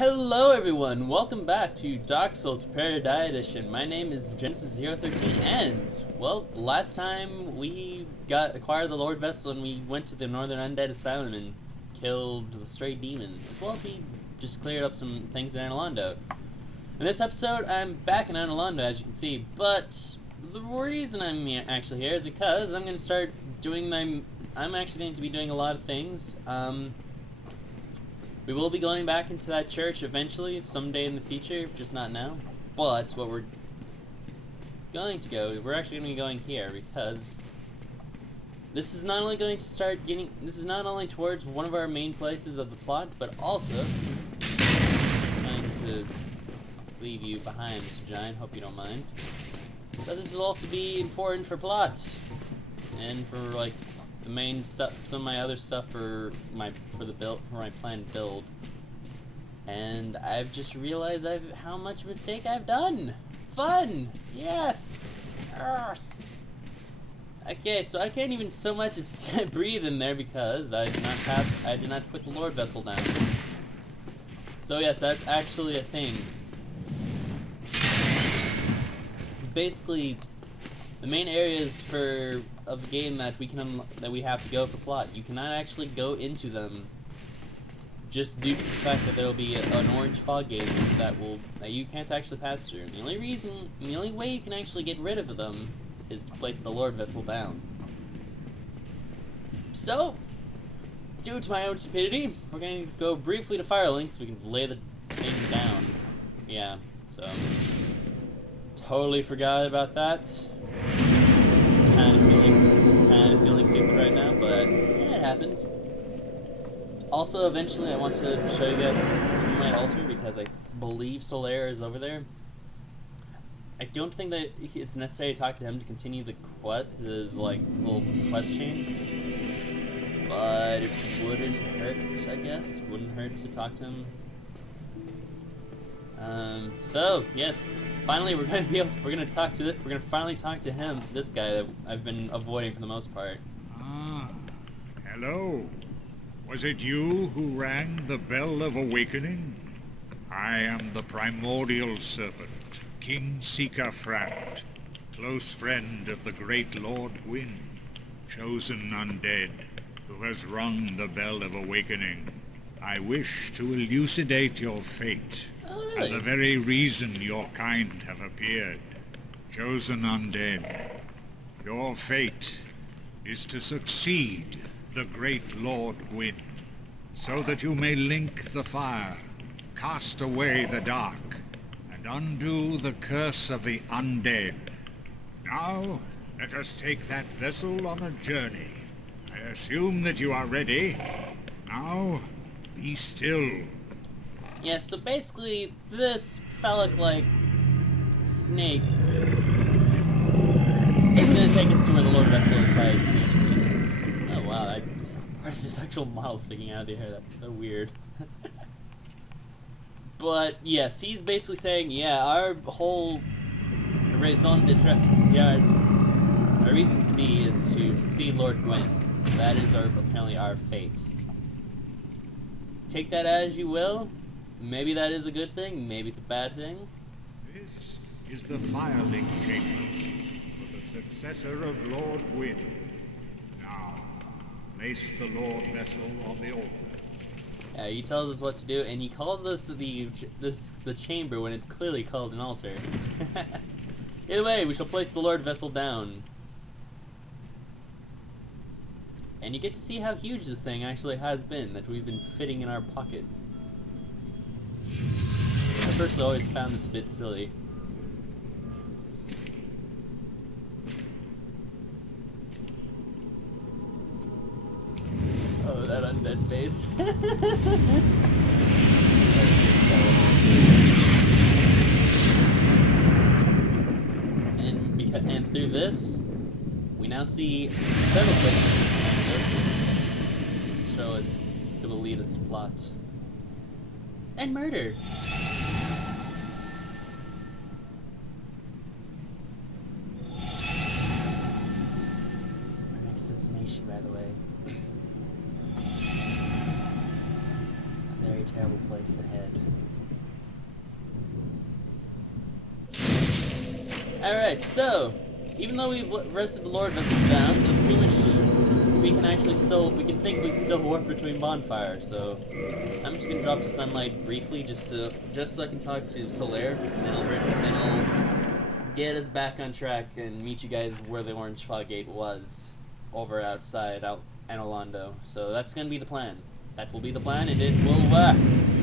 Hello everyone, welcome back to Dark Souls Prepare to Die Edition. My name is Genesis013 and, well, last time we acquired the Lord Vessel and we went to the Northern Undead Asylum and killed the stray demon, as well as we just cleared up some things in Anor Londo. In this episode, I'm back in Anor Londo, as you can see, but the reason I'm actually here is because I'm going to start doing I'm actually going to be doing a lot of things. We will be going back into that church eventually, someday in the future, just not now. But what we're actually going to be going here because this is not only going to this is not only towards one of our main places of the plot, but also trying to leave you behind, Mr. Giant. Hope you don't mind. But this will also be important for plots and for like the main stuff, some of my other stuff for my planned build. And I've just realized how much mistake I've done. Fun, yes. Okay, so I can't even so much as breathe in there because I did not put the Lord Vessel down. So yes, that's actually a thing. Basically, the main areas of the game that we have to go for plot, you cannot actually go into them just due to the fact that there will be an orange fog gate that you can't actually pass through. The only way you can actually get rid of them is to place the Lord Vessel down. So, due to my own stupidity, we're going to go briefly to Firelink so we can lay the thing down. Yeah, so totally forgot about that. Kind of feeling stupid right now, but yeah, it happens. Also, eventually, I want to show you guys from my altar because I believe Solaire is over there. I don't think that it's necessary to talk to him to continue his like little quest chain, but it wouldn't hurt, I guess. Wouldn't hurt to talk to him. So yes, finally we're gonna finally talk to him, this guy that I've been avoiding for the most part. Ah, hello. Was it you who rang the bell of awakening? I am the primordial serpent, King Seeker Frant, close friend of the great Lord Gwyn, chosen undead, who has rung the bell of awakening. I wish to elucidate your fate. Oh, really? And the very reason your kind have appeared. Chosen undead, your fate is to succeed the great Lord Gwyn, so that you may link the fire, cast away the dark, and undo the curse of the undead. Now, let us take that vessel on a journey. I assume that you are ready. Now, be still. Yeah, so basically, this phallic-like snake is going to take us to where the Lord Vessel is by each weakness. Oh wow, I saw part of his actual model sticking out of the hair. That's so weird. But yes, he's basically saying, yeah, our whole raison d'etre, our reason to be is to succeed Lord Gwyn. That is apparently our fate. Take that as you will. Maybe that is a good thing, maybe it's a bad thing. This is the Firelink Chamber for the successor of Lord Gwyn. Now, place the Lord Vessel on the altar. Yeah, he tells us what to do, and he calls us the chamber when it's clearly called an altar. Either way, we shall place the Lord Vessel down. And you get to see how huge this thing actually has been, that we've been fitting in our pocket. I personally always found this a bit silly. Oh, that undead face. And through this, we now see several places we can go to show us, that will lead us to plot. And murder. Our next destination, by the way. A very terrible place. weeks ahead. Alright, so, even though we've roasted the Lord Vessel down, pretty much we can think we still warp between bonfires, so I'm just gonna drop to sunlight briefly just so I can talk to Solaire, and then I'll get us back on track and meet you guys where the Orange Fog Gate was, over outside Anor Londo. So that's gonna be the plan. That will be the plan, and it will work. I'm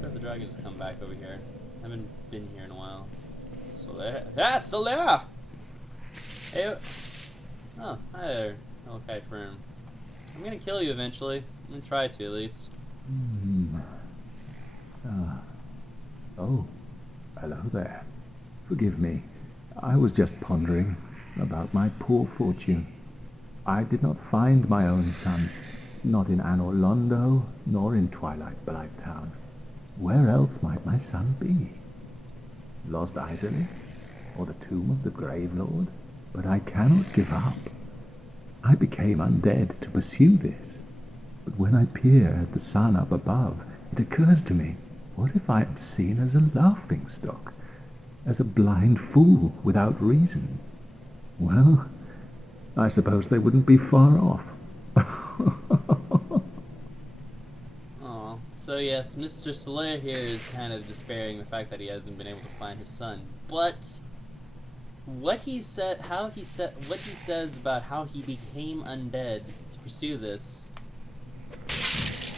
sure the dragons come back over here. I haven't been here in a while. Solaire. Ah, Solaire! Hey. Oh, hi there, little kite firm. I'm gonna kill you eventually. I'm gonna try to, at least. Oh, hello there. Forgive me. I was just pondering about my poor fortune. I did not find my own son, not in Anor Londo, nor in Twilight Blighttown. Where else might my son be? Lost Isley? Or the tomb of the Grave Lord? But I cannot give up. I became undead to pursue this. But when I peer at the sun up above, it occurs to me, what if I am seen as a laughingstock, as a blind fool without reason? Well, I suppose they wouldn't be far off. Aw. So yes, Mr. Solaire here is kind of despairing the fact that he hasn't been able to find his son. But what he says about how he became undead to pursue this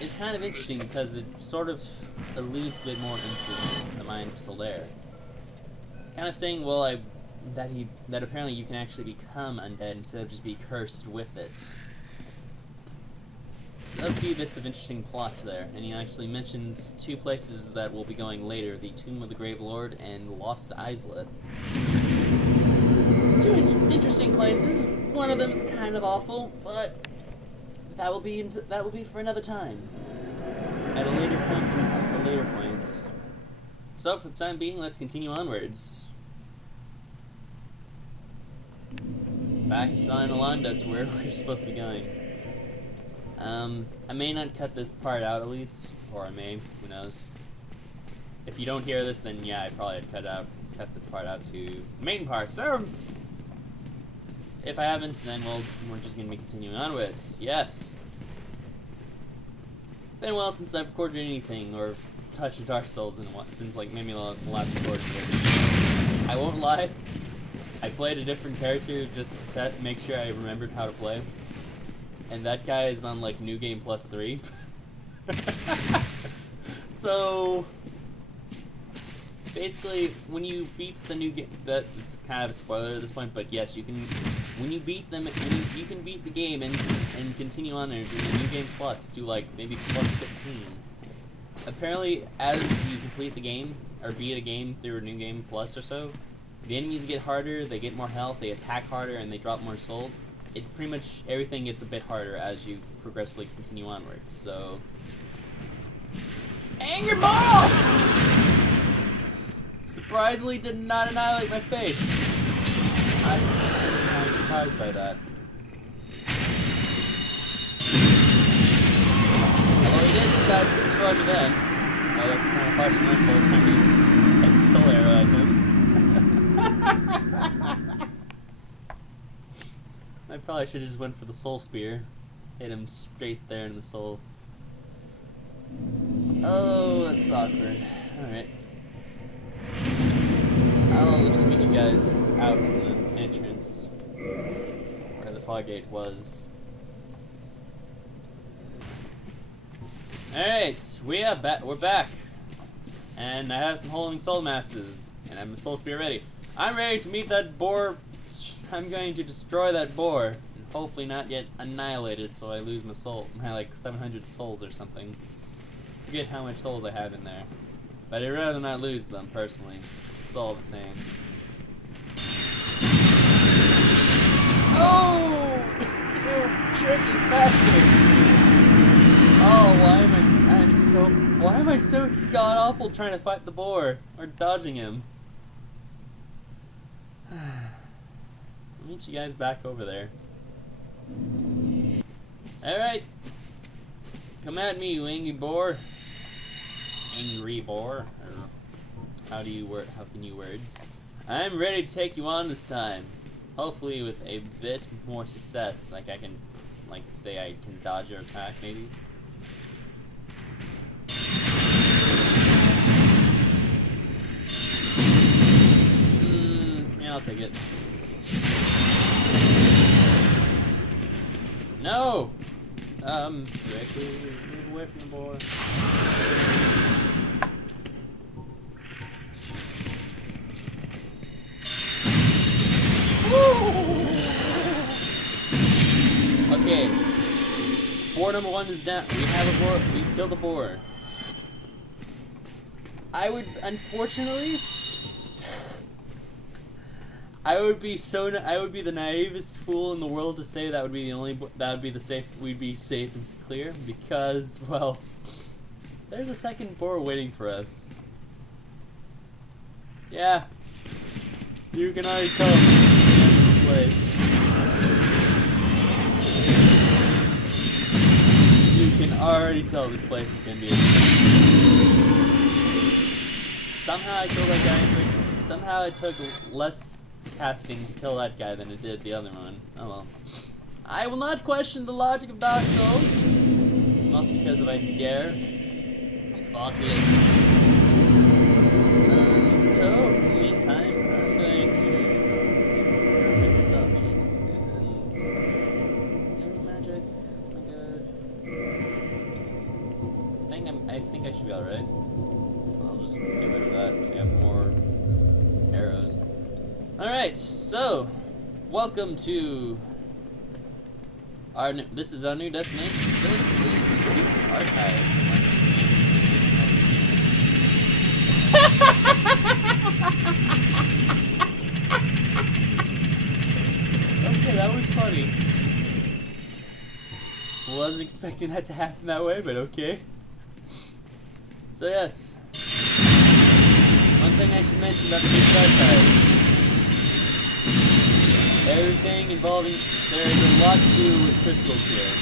is kind of interesting because it sort of alludes a bit more into the mind of Solaire. Kind of saying, well, that apparently you can actually become undead instead of just be cursed with it. Just a few bits of interesting plot there, and he actually mentions two places that we'll be going later: the Tomb of the Grave Lord and Lost Isleth. Two interesting places. One of them is kind of awful, but that will be for another time, at a later point. So for the time being, let's continue onwards. Back to Anor Londo, to where we're supposed to be going. I may not cut this part out, at least, or I may. Who knows? If you don't hear this, then yeah, I probably had cut this part out to the main part. So if I haven't, then we're just gonna be continuing onwards. Yes. It's been a while since I've recorded anything or touched Dark Souls since like maybe the last recording. I won't lie. I played a different character just to make sure I remembered how to play. And that guy is on like New Game Plus 3. So basically, when you beat the new game, it's kind of a spoiler at this point, but yes, you can. When you beat them, you can beat the game and continue on and do the New Game Plus to like maybe plus 15. Apparently, as you complete the game or beat a game through a New Game Plus or so, the enemies get harder, they get more health, they attack harder, and they drop more souls. It pretty much everything gets a bit harder as you progressively continue onwards. So, Angry Ball! Surprisingly did not annihilate my face. I'm surprised by that. Although he did decide to destroy me then. Oh, that's kind of harsh enough for trying to use soul arrow at him. I probably should have just went for the soul spear. Hit him straight there in the soul. Oh, that's awkward. Alright. I'll just meet you guys out in the entrance where the fog gate was. Alright, we're back. And I have some Holding Soul Masses. And I have a soul spear ready. I'm ready to meet that boar. I'm going to destroy that boar. And hopefully not get annihilated so I lose my soul. My like 700 souls or something. Forget how much souls I have in there. But I'd rather not lose them, personally. It's all the same. Oh! You tricky bastard! Oh, why am I so god awful trying to fight the boar or dodging him? I'll meet you guys back over there. Alright. Come at me, you angry boar. Angry boar. Or how can you words? I'm ready to take you on this time. Hopefully with a bit more success. Like I can, like say I can dodge your attack maybe. Yeah, I'll take it. No! Directly move away from the boar. Okay. Boar number 1 is down. We have a boar. We've killed a boar. I would, unfortunately, I would be the naivest fool in the world to say that would be the only, we'd be safe and clear, because, well, there's a second boar waiting for us. Yeah. You can already tell this is place. You can already tell this place is gonna be Somehow I killed that guy quick. Somehow it took less casting to kill that guy than it did the other one. Oh well. I will not question the logic of Dark Souls. Mostly because if I dare, I fall to it. So, in the meantime, I'm going to prepare my stuff, jeez. And magic. Oh my god. I think I should be alright. I'll just get rid of that. I have more arrows. Alright, so welcome to this is our new destination. This is Duke's Archive. Okay, that was funny. Wasn't expecting that to happen that way, but okay. So yes. One thing I should mention about the Duke's Archives. Everything involving, there is a lot to do with crystals here.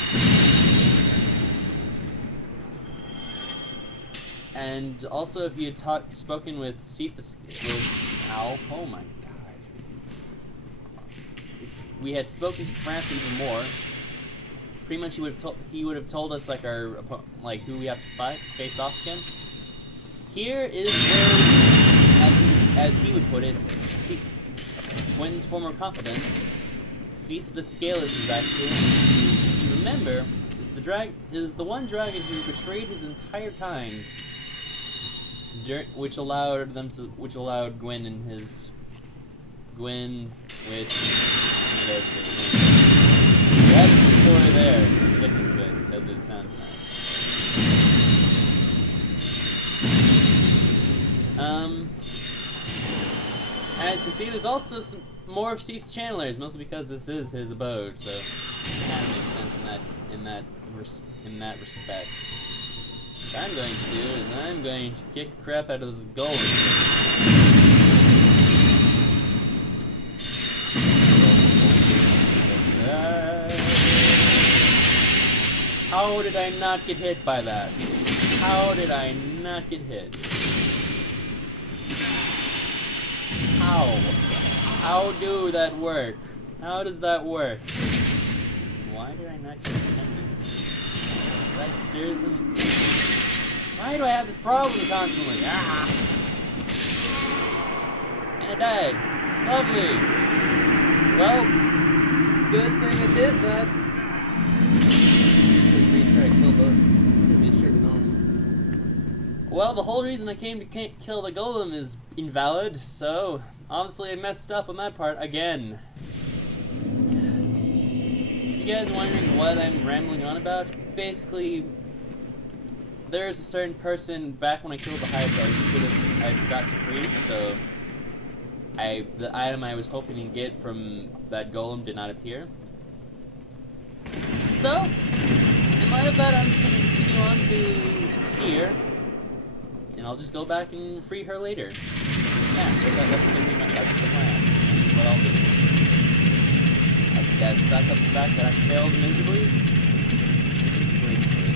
And also if you had spoken with Seath, oh my god. If we had spoken to Frank even more, pretty much he would have told us like who we have to face off against. Here is where, as he would put it, Quinn's former confidant, Seath the Scaleless, is actually, if you remember, is the one dragon who betrayed his entire kind, which allowed Gwyn and his which made out to win. That is the story there. I'm sticking to it because it sounds nice. As you can see, there's also some more of Seath's channelers, mostly because this is his abode, so it kind of makes sense in that respect. What I'm going to do is I'm going to kick the crap out of this golem. How did I not get hit by that? How did I not get hit? How do that work? How does that work? Why did I not get hit? Did I seriously? Why do I have this problem constantly? Ah! And I died. Lovely. Well, it's a good thing I did that. Just made sure I killed the. Made sure no one was. Well, the whole reason I came to kill the golem is invalid, so obviously I messed up on that part again. If you guys are wondering what I'm rambling on about, basically, there's a certain person back when I killed the Hive I forgot to free, so the item I was hoping to get from that golem did not appear. So, in light of that, I'm just going to continue on to here. And I'll just go back and free her later. Yeah, but that's the plan. That's what I'll do. Hope you guys suck up the fact that I failed miserably. Gracefully.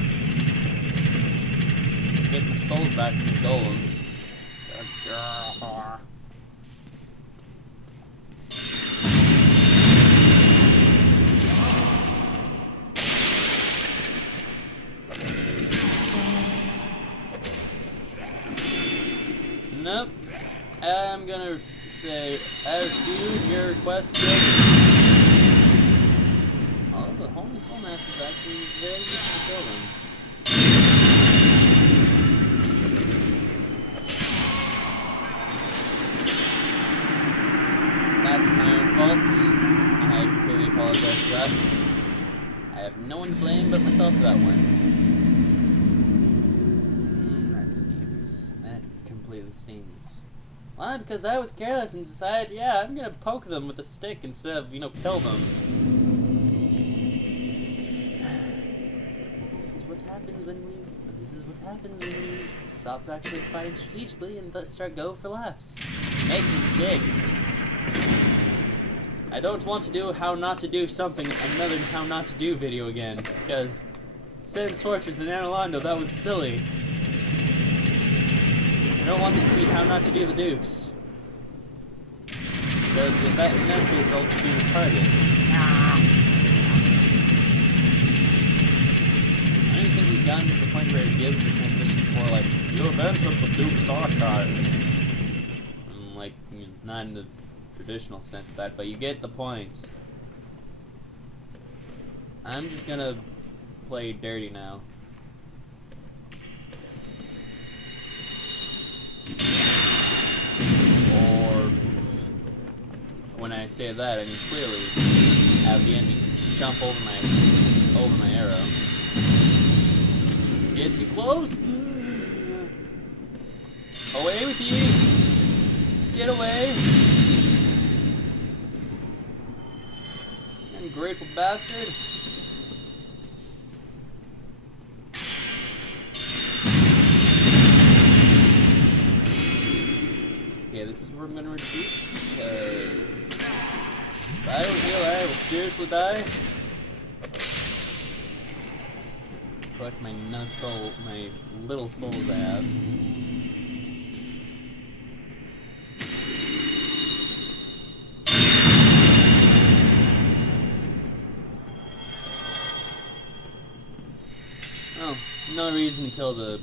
get my souls back from the golem. Nope. I'm gonna say, I refuse your request. Oh, the Holy Soul Mass is actually very useful to kill them. That's my own fault. I completely apologize for that. I have no one to blame but myself for that one. That stings. That completely stings. Why? Because I was careless and decided, yeah, I'm gonna poke them with a stick instead of, kill them. This is what happens when we stop actually fighting strategically and start go for laughs. Make mistakes. I don't want to do how not to do something, another how not to do video again, because Sin's Fortress and Anor Londo, that was silly. I don't want this to be how not to do the Dukes. Because in that case, I'll just be retarded. I don't think we've gotten to the point where it gives the transition for, like, you entered the Duke's archives. Like, not in the traditional sense of that, but you get the point. I'm just gonna play dirty now. Or when I say that, I mean clearly at the end you just jump over my arrow. Get too close. Away with you. Get away. Ungrateful bastard. Okay, this is where I'm gonna retreat, because if I don't heal, I will seriously die. Collect my little souls I have. Oh, no reason to kill that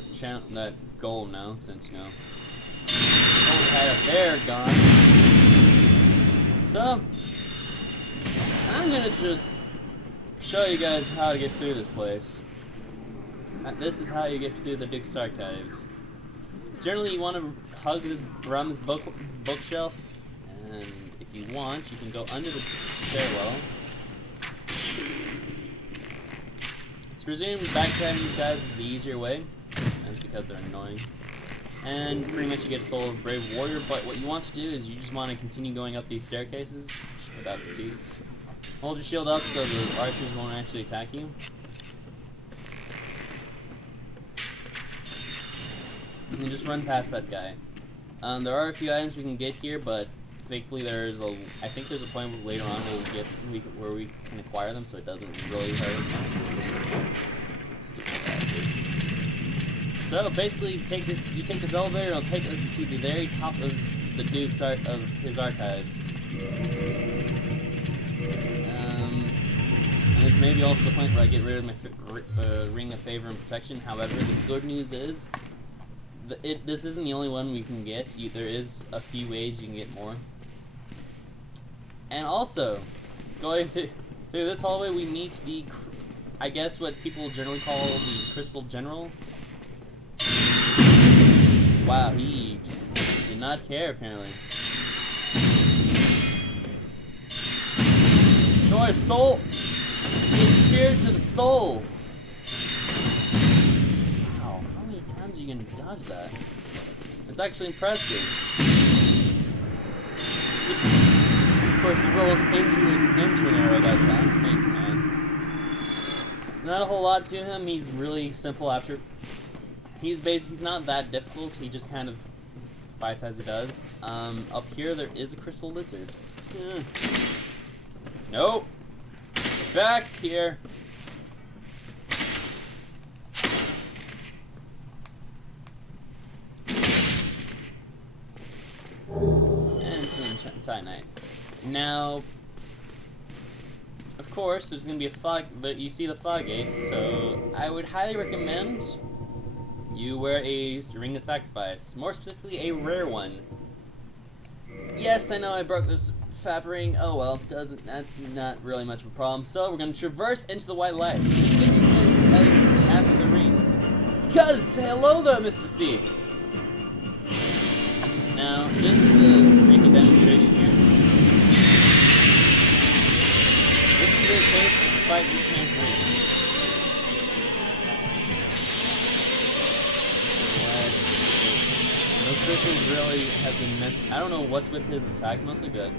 golem now, since, had their gun. So, I'm gonna just show you guys how to get through this place. This is how you get through the Duke's Archives. Generally, you want to hug around this bookshelf, and if you want, you can go under the stairwell. It's presumed backstabbing these guys is the easier way. That's because they're annoying. And pretty much you get a Soul of Brave Warrior, but what you want to do is you just want to continue going up these staircases without the Seath. Hold your shield up so the archers won't actually attack you. And just run past that guy. There are a few items we can get here, but thankfully I think there's a point later on where we can acquire them, so it doesn't really hurt us. Stupid bastard. So basically, you take this elevator, and it'll take us to the very top of the Duke's his archives. And this may be also the point where I get rid of my Ring of Favor and Protection. However, the good news is, this isn't the only one we can get. There is a few ways you can get more. And also, going through this hallway, we meet I guess what people generally call the Crystal General. Wow, he just did not care, apparently. Joy, soul! Get spirit to the soul! Wow, how many times are you gonna dodge that? It's actually impressive. Of course, he rolls into an arrow that time. Thanks, man. Not a whole lot to him. He's really simple after. He's not that difficult. He just kind of fights as he does. Up here there is a crystal lizard. Nope. Back here. Titanite. Now, of course, there's going to be a fog, but you see the fog gate, so I would highly recommend you wear a ring of sacrifice. More specifically, a rare one. Yes, I know I broke this fab ring. Oh well, that's not really much of a problem. So we're going to traverse into the white light. There's good reasons I asked for the rings. Because, hello there, Mr. Seath. Now, just to make a demonstration here. This is a case of fight you can't win. Those crystals really have been messed. I don't know what's with his attacks mostly, but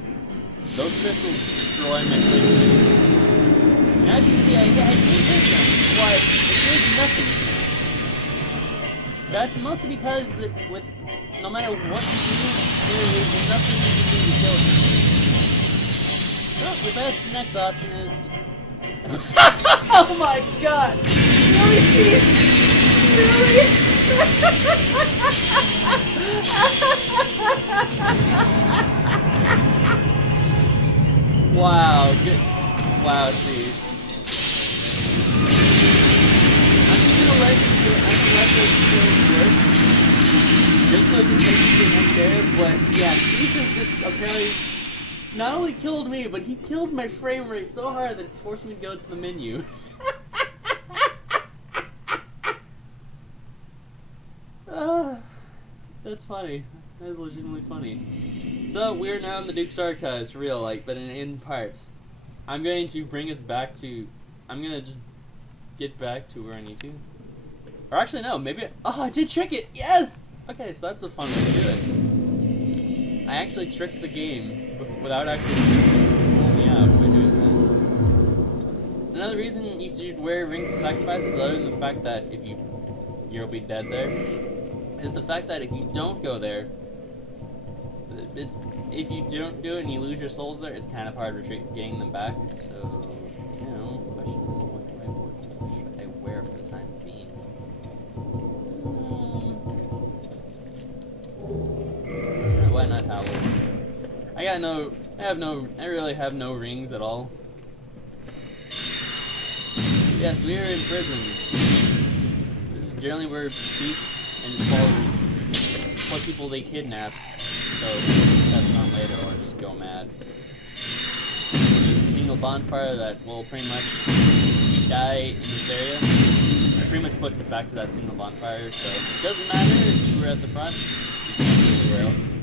those crystals destroy my friend. As you can see, I did hit him, but it did nothing to me. That's mostly because with no matter what you do, there is nothing you can do to kill him. So your best next option is oh my god! Really, Steve? Really? Wow, good. Wow, Steve. I'm just gonna let this work, just so I can take you to the next area. But yeah, Seath has just apparently not only killed me, but he killed my frame rate so hard that it's forced me to go to the menu. That's funny. That is legitimately funny. So, we're now in the Duke's Archives, real, like, but in parts. I'm going to bring us back to... I'm going to just get back to where I need to. Or actually, no, maybe... Oh, I did trick it! Yes! Okay, so that's the fun way to do it. I actually tricked the game without actually pulling me out by doing that. Another reason you should wear rings of sacrifices, other than the fact that if you'll be dead there, is the fact that if you don't go there, if you don't do it and you lose your souls there, it's kind of hard getting them back. So, you know, what should I wear for the time being? Why not Howls? I really have no rings at all. So yes, we are in prison. This is generally where Seath and his followers put people they kidnap, so that's not later or just go mad. There's a single bonfire that will pretty much, if you die in this area, it pretty much puts us back to that single bonfire, so it doesn't matter if you were at the front, you can't go anywhere else.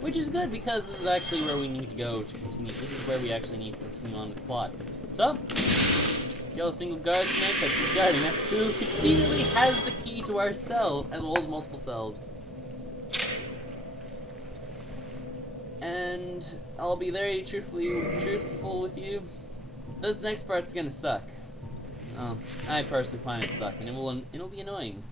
Which is good, because this is actually where we need to go to continue. This is where we actually need to continue on with the plot. So, kill a single guard snake that's guarding us, who conveniently has the key to our cell, as well as multiple cells. And I'll be very truthful with you. This next part's gonna suck. I personally find it suck, and it'll be annoying.